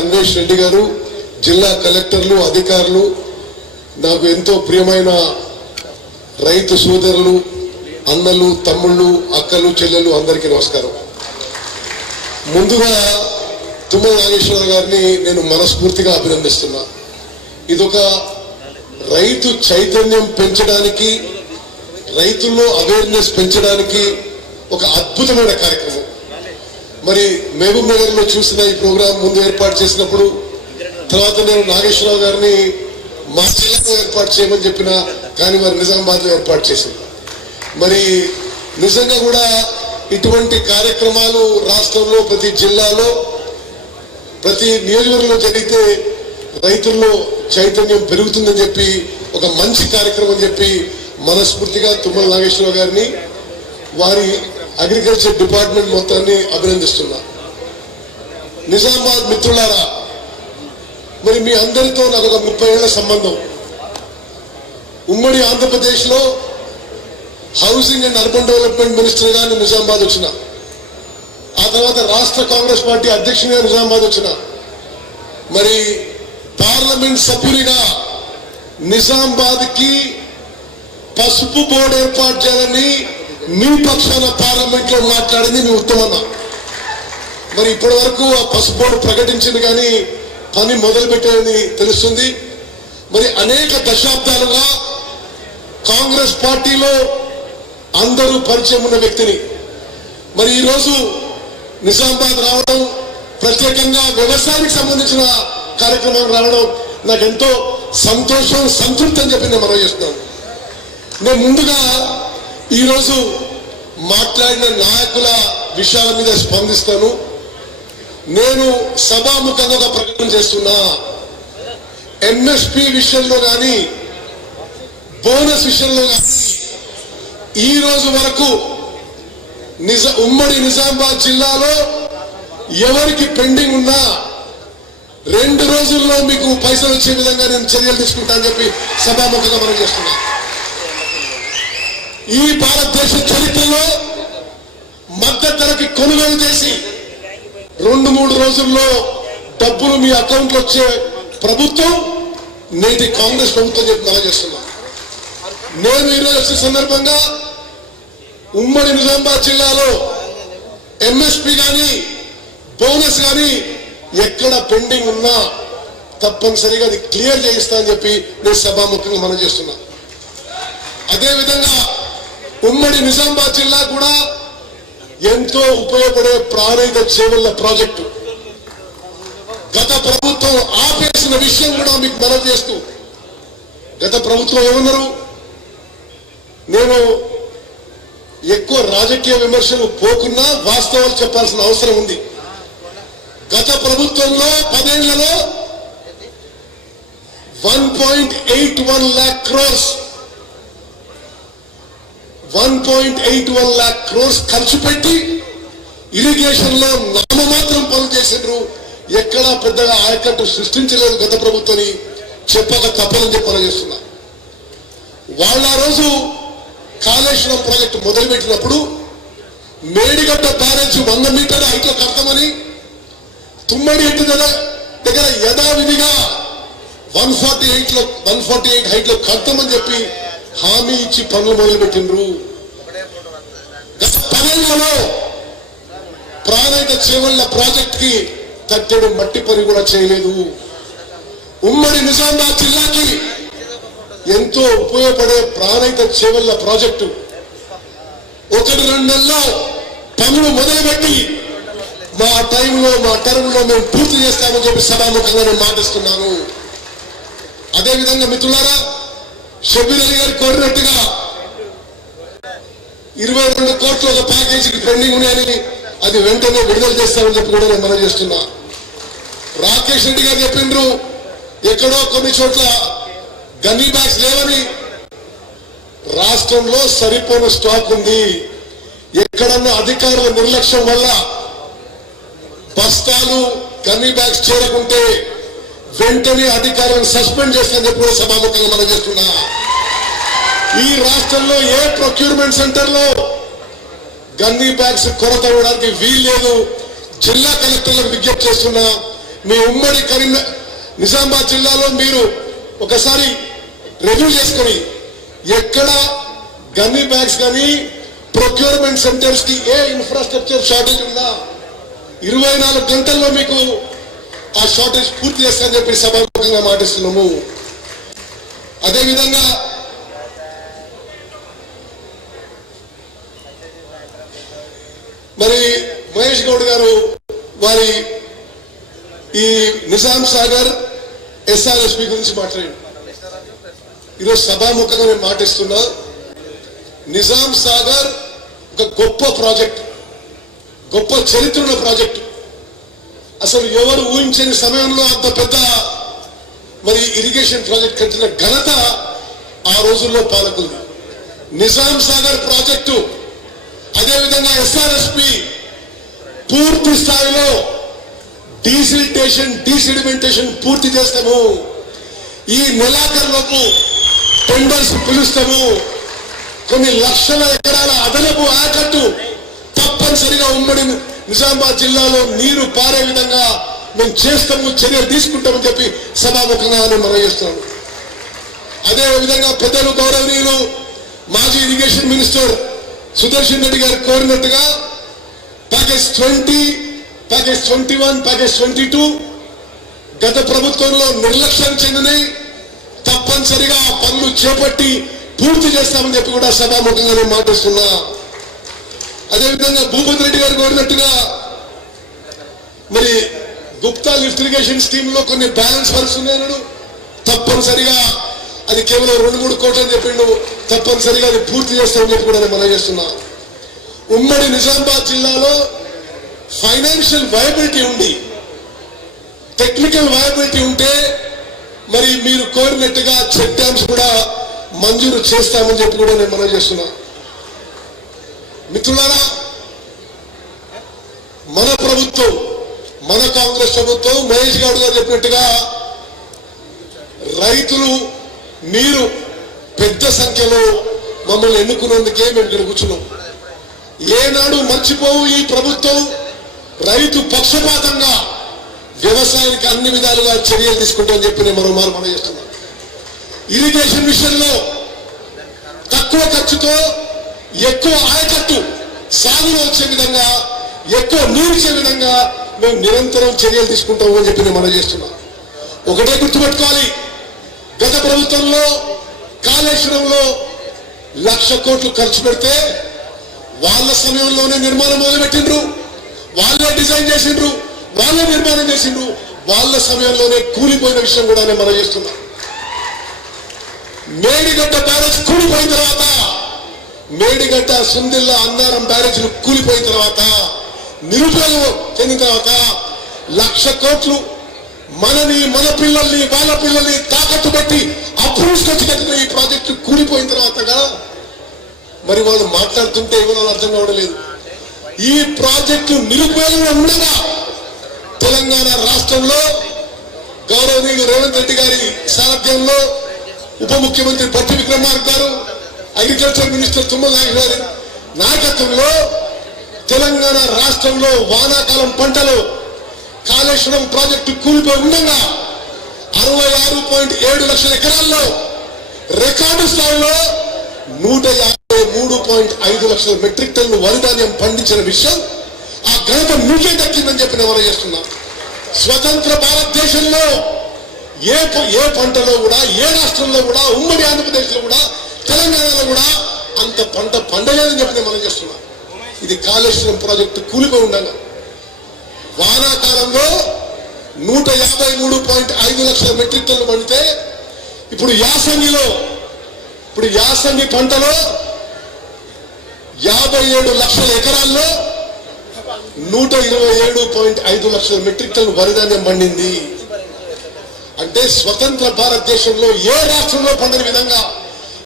అన్వేష్ రెడ్డి గారు, జిల్లా కలెక్టర్లు, అధికారులు, నాకు ఎంతో ప్రియమైన రైతు సోదరులు, అన్నలు, తమ్ముళ్ళు, అక్కలు, చెల్లెలు అందరికీ నమస్కారం. ముందుగా తుమ్మల నాగేశ్వరరావు గారిని నేను మనస్ఫూర్తిగా అభినందిస్తున్నా. ఇదొక రైతు చైతన్యం పెంచడానికి, రైతుల్లో అవేర్నెస్ పెంచడానికి ఒక అద్భుతమైన కార్యక్రమం. మరి మహబూబ్ నగర్ లో చూసిన ఈ ప్రోగ్రాం ముందు ఏర్పాటు చేసినప్పుడు, తర్వాత నేను నాగేశ్వరరావు గారిని మా జిల్లాలో ఏర్పాటు చేయమని చెప్పిన, కానీ మరి నిజామాబాద్ లో ఏర్పాటు చేసింది. మరి నిజంగా కూడా ఇటువంటి కార్యక్రమాలు రాష్ట్రంలో ప్రతి జిల్లాలో, ప్రతి నియోజకవర్గంలో జరిగితే రైతుల్లో చైతన్యం పెరుగుతుందని చెప్పి ఒక మంచి కార్యక్రమం అని చెప్పి మనస్ఫూర్తిగా తుమ్మల నాగేశ్వరరావు గారిని, వారి అగ్రికల్చర్ డిపార్ట్మెంట్ మొత్తాన్ని అభినందిస్తున్నా. నిజామాబాద్ మిత్రులారా, మరి మీ అందరితో నాకు ఒక 30 ఏళ్ల సంబంధం. ఉమ్మడి ఆంధ్రప్రదేశ్ లో housing and urban development minister గా నిజామాబాద్ వచ్చిన, ఆ తర్వాత రాష్ట్ర కాంగ్రెస్ పార్టీ అధ్యక్షునిగా నిజామాబాద్ వచ్చిన, మరి పార్లమెంట్ సభ్యునిగా నిజామాబాద్ కి పసుపు బోర్డు ఏర్పాటు చేయాలని మీ పక్షాన పార్లమెంట్ లో మాట్లాడింది మీ ఉత్తమన్న. మరి ఇప్పటి వరకు ఆ పసుపు బోర్డు ప్రకటించింది కానీ పని మొదలు పెట్టేదని తెలుస్తుంది. మరి అనేక దశాబ్దాలుగా కాంగ్రెస్ పార్టీలో అందరూ పరిచయం ఉన్న వ్యక్తిని మరి ఈరోజు నిజామాబాద్ రావడం, ప్రత్యేకంగా వ్యవసాయానికి సంబంధించిన కార్యక్రమం రావడం నాకు ఎంతో సంతోషం, సంతృప్తి అని చెప్పి నేను మనం చేస్తున్నాను. నేను ముందుగా ఈరోజు మాట్లాడిన నాయకుల విషయాల మీద స్పందిస్తాను. నేను సభాముఖంగా ఒక ప్రకటన చేస్తున్నా. ఎంఎస్పీ విషయంలో కానీ, బోనస్ విషయంలో కానీ ఈ రోజు వరకు ఉమ్మడి నిజామాబాద్ జిల్లాలో ఎవరికి పెండింగ్ ఉన్నా 2 రోజుల్లో మీకు పైసలు వచ్చే విధంగా నేను చర్యలు తీసుకుంటా అని చెప్పి సభాముఖంగా మనం చేస్తున్నా. ఈ భారతదేశ చరిత్రలో మద్దతు ధరకి కొనుగోలు చేసి 2-3 రోజుల్లో డబ్బులు మీ అకౌంట్ లో వచ్చే ప్రభుత్వం నేటి కాంగ్రెస్ ప్రభుత్వం చెప్పి మనం చేస్తున్నా. నేను ఈరోజు వచ్చే సందర్భంగా ఉమ్మడి నిజామాబాద్ జిల్లాలో ఎంఎస్పీ కానీ, బోనస్ కానీ ఎక్కడ పెండింగ్ ఉన్నా తప్పనిసరిగా అది క్లియర్ చేయిస్తా అని చెప్పి నేను సభాముఖంగా మనం చేస్తున్నా. అదేవిధంగా ఉమ్మడి నిజామాబాద్ జిల్లా కూడా ఎంతో ఉపయోగపడే ప్రాణహిత చేవెళ్ల ప్రాజెక్టు గత ప్రభుత్వం ఆపేసిన విషయం కూడా మీకు మనం చేస్తూ, గత ప్రభుత్వం ఏమన్నారు, నేను ఎక్కువ రాజకీయ విమర్శలు పోకున్నా వాస్తవాలు చెప్పాల్సిన అవసరం ఉంది. గత ప్రభుత్వంలో 10 ఏళ్లలో 1.81 lakh crores 1.81 lakh crores ఖర్చు పెట్టి ఇరిగేషన్ లో నామమాత్రం పనులు చేసిండ్రు. ఎక్కడా పెద్దగా ఆయకట్టు సృష్టించలేదు గత ప్రభుత్వాన్ని చెప్పక తప్పదని చెప్పి పనులు చేస్తున్నా. వాళ్ళ రోజు కాళేశ్వరం ప్రాజెక్టు మొదలుపెట్టినప్పుడు మేడిగడ్డ బ్యారేజ్ 100 మీటర్ల హైట్ లో కడతామని, తుమ్మడి ఇంటి దగ్గర యథావిధిగా 148 హైట్ లో కడతామని చెప్పి హామీ ఇచ్చి పనులు మొదలుపెట్టిండ్రు. గత 10 ఏళ్లలో ప్రాణహిత చేవెళ్ల ప్రాజెక్ట్ కి తట్టెడు మట్టి పని కూడా చేయలేదు. ఉమ్మడి నిజామాబాద్ జిల్లాకి ఎంతో ఉపయోగపడే ప్రాణహిత చేవెళ్ల ప్రాజెక్టు 1-2 నెలల్లో పనులు మొదలుపెట్టి మా టైంలో, మా టర్మ్లో మేము పూర్తి చేస్తామని చెప్పి సభాముఖంగా నేను మాటిస్తున్నాను. అదేవిధంగా మిత్రులారా, షబీర్ అలీ గారు కోరినట్టుగా 22 కోట్లు ఒక ప్యాకేజీకి పెండింగ్ ఉన్నాయని అది వెంటనే విడుదల చేస్తామని చెప్పి కూడా నేను మనం చేస్తున్నా. రాకేష్ రెడ్డి గారు చెప్పిండ్రు ఎక్కడో కొన్ని చోట్ల గన్నీ బ్యాగ్స్ లేవని. రాష్ట్రంలో సరిపోని స్టాక్ ఉంది. ఎక్కడన్నా అధికారుల నిర్లక్ష్యం వల్ల బస్తాలు గన్నీ బ్యాగ్స్ చేరకుంటే వెంటనే అధికారులను సస్పెండ్ చేస్తానని చెప్పి సభాముఖంగా మనం చేస్తున్నా. ఈ రాష్ట్రంలో ఏ ప్రొక్యూర్మెంట్ సెంటర్ లో గన్నీ బ్యాగ్స్ కొరత ఇవ్వడానికి వీల్లేదు. జిల్లా కలెక్టర్లకు విజ్ఞప్తి చేస్తున్నా, మీ ఉమ్మడి నిజామాబాద్ జిల్లాలో మీరు ఒకసారి రివ్యూ చేసుకొని ఎక్కడ గన్నీ బ్యాగ్స్ కానీ ప్రొక్యూర్మెంట్ సెంటర్స్ కి ఏ ఇన్ఫ్రాస్ట్రక్చర్ షార్టేజ్ ఉందా 24 గంటల్లో మీకు ఆ షార్టేజ్ పూర్తి చేస్తారని చెప్పి సభాముఖంగా మాటిస్తున్నాము. అదేవిధంగా మరి మహేష్ గౌడ్ గారు వారి ఈ నిజాం సాగర్ SRSP గురించి మాట్లాడారు. ఈరోజు సభాముఖంగా నేను మాటిస్తున్నా, నిజాం సాగర్ ఒక గొప్ప ప్రాజెక్ట్, గొప్ప చరిత్ర ఉన్న ప్రాజెక్టు. అసలు ఎవరు ఊహించని సమయంలో అంత పెద్ద మరి ఇరిగేషన్ ప్రాజెక్ట్ కట్టిన ఘనత ఆ రోజుల్లో పాలకులు. నిజాం సాగర్ ప్రాజెక్టు అదేవిధంగా SRSP పూర్తి స్థాయిలో డీసిడిమెంటేషన్ పూర్తి చేస్తాము. ఈ నెలాఖరులోపు టెండర్స్ పిలుస్తాము. కొన్ని లక్షల ఎకరాల అదనపు ఆయకట్టు తప్పనిసరిగా ఉమ్మడి నిజామాబాద్ జిల్లాలో నీరు పారే విధంగా మేము చేస్తాము, చర్యలు తీసుకుంటామని చెప్పి సభాముఖంగా మనం చేస్తున్నాము. అదేవిధంగా పెద్దలు గౌరవనీయులు మాజీ ఇరిగేషన్ మినిస్టర్ సుదర్శన్ రెడ్డి గారు కోరినట్టుగా ప్యాకేజ్ 20, ప్యాకేజ్ 21, ప్యాకేజ్ 22 గత ప్రభుత్వంలో నిర్లక్ష్యం చెందినవి. తప్పనిసరిగా ఆ పనులు చేపట్టి పూర్తి చేస్తామని చెప్పి కూడా సభాముఖంగా నేను మాట్లాడుతున్నా. అదేవిధంగా భూపతి రెడ్డి గారు కోరినట్టుగా మరి గుప్తా లిఫ్ట్ ఇరిగేషన్ స్కీమ్ లో కొన్ని బ్యాలెన్స్ వర్క్స్ ఉన్నాయన్నాడు. తప్పనిసరిగా అది కేవలం 2-3 కోట్లు అని చెప్పిండు. తప్పనిసరిగా అది పూర్తి చేస్తామని చెప్పి కూడా నేను మనం చేస్తున్నా. ఉమ్మడి నిజామాబాద్ జిల్లాలో ఫైనాన్షియల్ వయబిలిటీ ఉంది, టెక్నికల్ వయబిలిటీ ఉంటే మరి మీరు కోరినట్టుగా చెక్ డ్యామ్స్ కూడా మంజూరు చేస్తామని చెప్పి కూడా నేను మనం చేస్తున్నా. మిత్రులారా, మన ప్రభుత్వం, మన కాంగ్రెస్ ప్రభుత్వం మహేష్ గౌడ్ గారు చెప్పినట్టుగా రైతులు మీరు పెద్ద సంఖ్యలో మమ్మల్ని ఎన్నుకున్నందుకే మేము ఇక్కడ కూర్చున్నాం. ఏనాడు మర్చిపోవు ఈ ప్రభుత్వం రైతు పక్షపాతంగా వ్యవసాయానికి అన్ని విధాలుగా చర్యలు తీసుకుంటామని చెప్పి నేను మరోమారు మనం చేస్తున్నాను. ఇరిగేషన్ విషయంలో తక్కువ ఖర్చుతో ఎక్కువ ఆయకట్టు సాగులో వచ్చే విధంగా, ఎక్కువ నీరుచ్చే విధంగా మేము నిరంతరం చర్యలు తీసుకుంటాము అని చెప్పి నేను మనం చేస్తున్నాం. ఒకటే గుర్తుపెట్టుకోవాలి, గత ప్రభుత్వంలో కాళేశ్వరంలో 1,00,000 కోట్లు ఖర్చు పెడితే వాళ్ళ సమయంలోనే నిర్మాణం మొదలుపెట్టిండ్రు, వాళ్ళే డిజైన్ చేసిండ్రు, వాళ్ళే నిర్మాణం చేసిండ్రు, వాళ్ళ సమయంలోనే కూలిపోయిన విషయం కూడా నేను మనం చేస్తున్నాం. మేడిగడ్డ బ్యారేజ్ కూలిపోయిన తర్వాత, మేడిగడ్డ, సుందిల్ల, అన్నారం బ్యారేజ్లు కూలిపోయిన తర్వాత, నిరుపయోగం చెందిన తర్వాత 1,00,000 కోట్లు మనని, మన పిల్లల్ని, వాళ్ళ పిల్లల్ని తాకట్టు పెట్టి అప్పులు ఖర్చు కట్టిన ఈ ప్రాజెక్టు కూలిపోయిన తర్వాతగా మరి వాళ్ళు మాట్లాడుతుంటే ఏమో అర్థం కావడం లేదు. ఈ ప్రాజెక్టు నిరుపయోగంగా ఉండగా తెలంగాణ రాష్ట్రంలో గౌరవనీయులు రేవంత్ రెడ్డి గారి సారథ్యంలో ఉప ముఖ్యమంత్రి భట్టి విక్రమార్క గారు, అగ్రికల్చర్ మినిస్టర్ తుమ్మల నాగేశ్వర గారి నాయకత్వంలో తెలంగాణ రాష్ట్రంలో వానాకాలం పంటలు కాళేశ్వరం ప్రాజెక్టు కూలిపోయి ఉండగా 66.7 లక్షల ఎకరాల్లో రికార్డు స్థాయిలో 153.5 లక్షల మెట్రిక్ టన్ను వరి ధాన్యం పండించిన విషయం ఆ ఘనత మీకే దక్కిందని చెప్పి నేను చేస్తున్నా. స్వతంత్ర భారతదేశంలో ఏ పంటలో కూడా, ఏ రాష్ట్రంలో కూడా, ఉమ్మడి ఆంధ్రప్రదేశ్లో కూడా, తెలంగాణలో కూడా అంత పంట పండలేదని చెప్పి నేను చేస్తున్నా. ఇది కాళేశ్వరం ప్రాజెక్టు కూలిపోయి ఉండగా వానాకాలంలో 153.5 లక్షల మెట్రిక్ టన్ను పండితే ఇప్పుడు యాసంగి పంటలో 57 లక్షల ఎకరాల్లో 127.5 లక్షల మెట్రిక్ టన్ను వరిధాన్యం పండింది. అంటే స్వతంత్ర భారతదేశంలో ఏ రాష్ట్రంలో పండని విధంగా